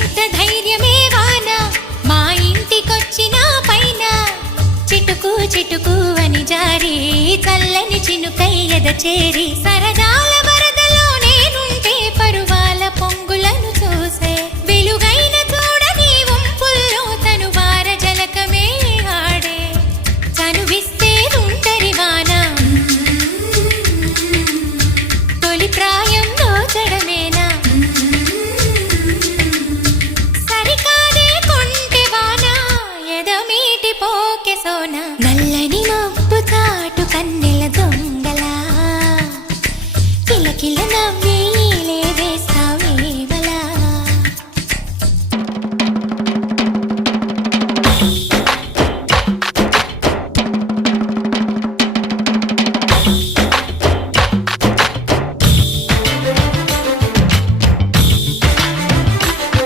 ఎంత ధైర్యమే వాన మా ఇంటికొచ్చిన పైన చిటుకు చిటుకు అని జారి చల్లని చినుకై ఎద చేరి సరదా